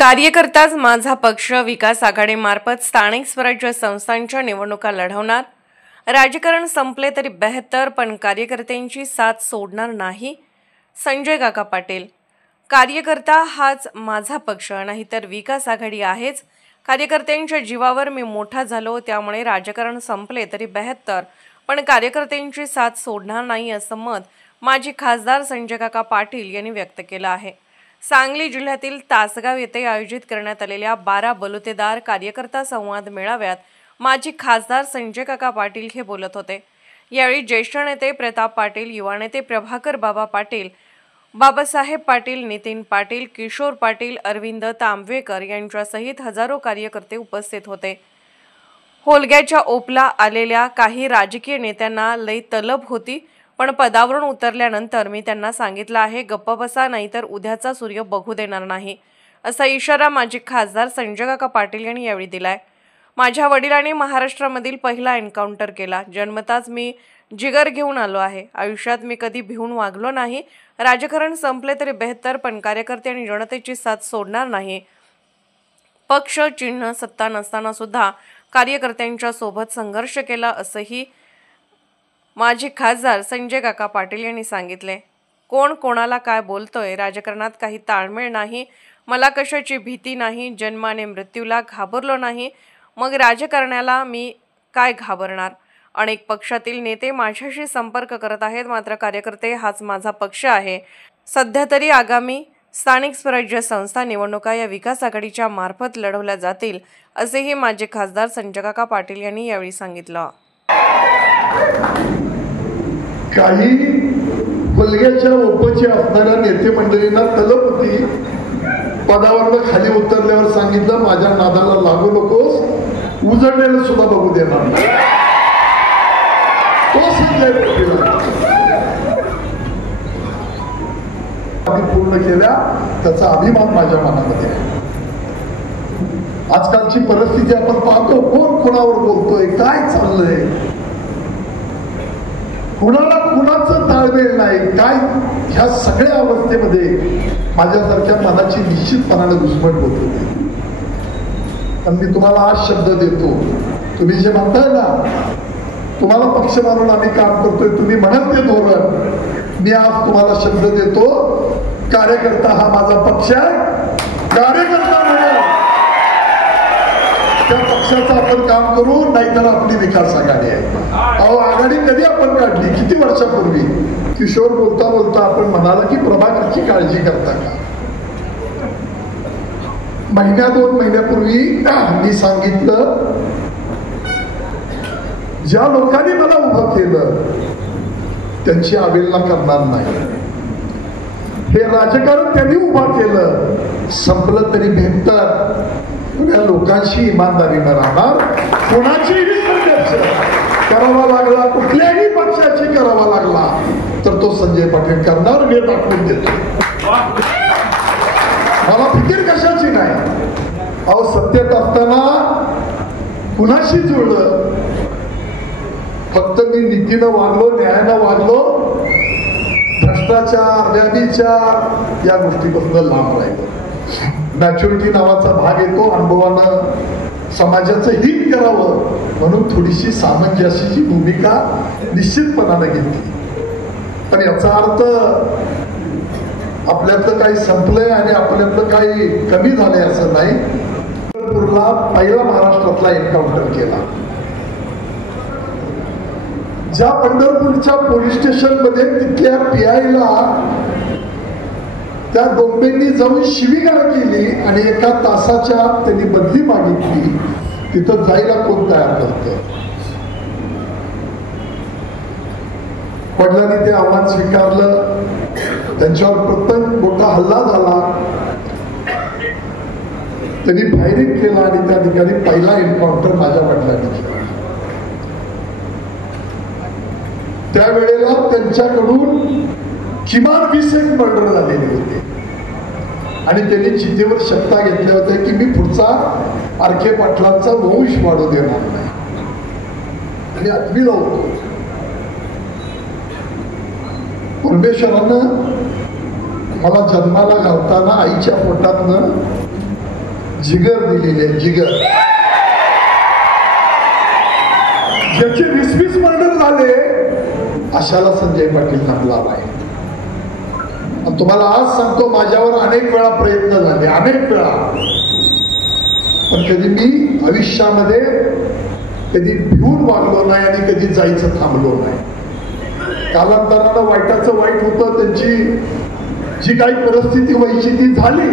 कार्यकर्ताच माझा पक्ष विकास आघाडीमार्फत स्थानिक स्वराज्य संस्थांच्या निवडणुका लढवणार। राजकारण संपले तरी बेहतर, पण कार्यकर्त्यांची साथ सोडणार नाही। संजय काका पाटील। कार्यकर्ता हाच माझा पक्ष, नाहीतर विकास आघाडी आहेच। कार्यकर्त्यांच्या जीवावर मी मोठा झालो, त्यामुळे राजकारण संपले तरी बेहतर, पण कार्यकर्त्यांची साथ सोडणार नाही, असं मत माजी खासदार संजय काका पाटील यांनी व्यक्त केलं आहे। सांगली जिल्ह्यातील तासगाव येथे आयोजित करण्यात आलेल्या 12 बलुतेदार कार्यकर्ता संवाद मेळाव्यात माजी खासदार संजय काका पाटील हे बोलत होते। यावेळी ज्येष्ठ नेते प्रताप पाटील, युवा नेते प्रभाकर बाबा पाटील, बाबासाहेब पाटील, नितीन पाटील, किशोर पाटील, अरविंद तांबवेकर यांच्यासहित हजारो कार्यकर्ते उपस्थित होते। होलग्याच्या ओपला आलेल्या काही राजकीय नेत्यांना लई तलब होती, पण पदावरून उतरल्यानंतर मी त्यांना सांगितलं आहे, गप्प बसा, नाहीतर उद्याचा सूर्य बघू देणार नाही, असा इशारा माजी खासदार संजय काका पाटील यांनी यावेळी दिलाय। माझ्या वडिलांनी महाराष्ट्रामधील पहिला एन्काउंटर केला। जन्मताच मी जिगर घेऊन आलो आहे। आयुष्यात मी कधी भिवून वागलो नाही। राजकारण संपले तरी बेहतर, पण कार्यकर्ते आणि जनतेची साथ सोडणार नाही। पक्ष चिन्ह सत्ता नसताना सुद्धा कार्यकर्त्यांच्या सोबत संघर्ष केला, असंही माजी खासदार संजय काका पाटील यांनी सांगितले। कोण कोणाला काय बोलतोय, राजकारणात काही ताळमेळ नाही। मला कशाची भीती नाही, जन्माने मृत्यूला घाबरलो नाही, मग राजकारणाला मी काय घाबरणार। अनेक पक्षातील नेते माझ्याशी संपर्क करत आहेत, मात्र कार्यकर्ते हाच माझा पक्ष आहे। सध्या तरी आगामी स्थानिक स्वराज्य संस्था निवडणुका या विकास आघाडीच्या मार्फत लढवल्या जातील, असेही माजी खासदार संजय काका पाटील यांनी यावेळी सांगितलं। काही फलग्याच्या ओपचे असणाऱ्या नेते मंडळींना तलब होती, पदावरनं खाली उतरल्यावर सांगितलं, माझ्या नादाला लागू नकोस, उजळलेलं सुद्धा बघू देणार नाही। तो संजय पाटील पूर्ण केल्या, त्याचा अभिमान माझ्या मनामध्ये आहे। आजकालची परिस्थिती आपण पाहतो, कोण कोणावर बोलतोय, काय चाललंय, कुणाला कुणाचं ताळमेळ नाही, काय, ह्या सगळ्या अवस्थेमध्ये माझ्यासारख्या मनाची निश्चितपणाने घुसमट होत होती। पण मी तुम्हाला आज शब्द देतो, तुम्ही जे म्हणताय ना, तुम्हाला पक्ष मानून आम्ही काम करतोय, तुम्ही म्हणत ते धोरण, मी आज तुम्हाला शब्द देतो, कार्यकर्ता हा माझा पक्ष आहे। कार्यकर्ता म्हणून त्या पक्षाचं आपण काम करू, नाहीतर आपली विकास आघाडी आहे। अहो, आघाडी कधी आपण काढली, किती वर्षापूर्वी। किशोर बोलता बोलता आपण म्हणाला की प्रभाकरची काळजी करता का। महिन्या 2 महिन्यापूर्वी मी सांगितलं, ज्या लोकांनी मला उभं केलं त्यांची अवहेलना करणार नाही। हे राजकारण त्यांनी उभं केलं, संपलं तरी बेहतर, या लोकांशी इमानदारीनं राहणार। कोणाचीही संघर्ष करावा लागला, कुठल्याही पक्षाची करावा लागला, तर तो संजय पाटील करणार, मी दाखवून देतो। मला फिकीर कशाची नाही। अहो, सत्तेत असताना कुणाशी जुळलं, फक्त मी नीतीनं वागलो, न्यायानं वागलो, भ्रष्टाचार, व्याभिचार या गोष्टीपासून लांब राहिलो। मॅच्युरिटी नावाचा भाग येतो, अनुभवानं समाजाचं हित करावं म्हणून थोडीशी सामंजस्याची भूमिका निश्चितपणाने घेतली। पण याचा अर्थ आपल्यातलं काही संपलंय आणि आपल्यातलं काही कमी झालंय असं नाही। पंढरपूरला पहिला महाराष्ट्रातला एन्काउंटर केला। ज्या पंढरपूरच्या पोलीस स्टेशन मध्ये तिथल्या PIला त्या डोंबेंनी जाऊन शिवीगाळ केली आणि 1 तासाच्या त्यांनी बदली मागितली, तिथं जायला कोण तयार नव्हतं। वडिलांनी ते आव्हान स्वीकारलं, त्यांच्यावर प्रचंड मोठा हल्ला झाला, त्यांनी फायरिंग केला आणि त्या ठिकाणी पहिला एन्काउंटर माझ्या वडिलांनी केला। त्यावेळेला त्यांच्याकडून किमान 20 मर्डर झालेले होते आणि त्यांनी चितेवर शपथा घेतल्या होत्या की मी पुढचा आरके पाटलांचा वंश वाढू देणार नाही आणि आत्मीला होतो। परमेश्वरानं मला जन्माला घालताना आईच्या पोटातनं जिगर दिलेली आहे, जिगर. ज्याचे 20-20 मर्डर झाले अशाला संजय पाटील लाभ आहे. आणि तुम्हाला आज सांगतो, माझ्यावर अनेक वेळा प्रयत्न झाले, अनेक वेळा, पण कधी मी आयुष्यामध्ये कधी भिवून वागलो नाही आणि कधी जायचं थांबलो नाही. कालांतरानं वाईटाचं वाईट होतं, त्यांची जी काही परिस्थिती व्हायची ती झाली.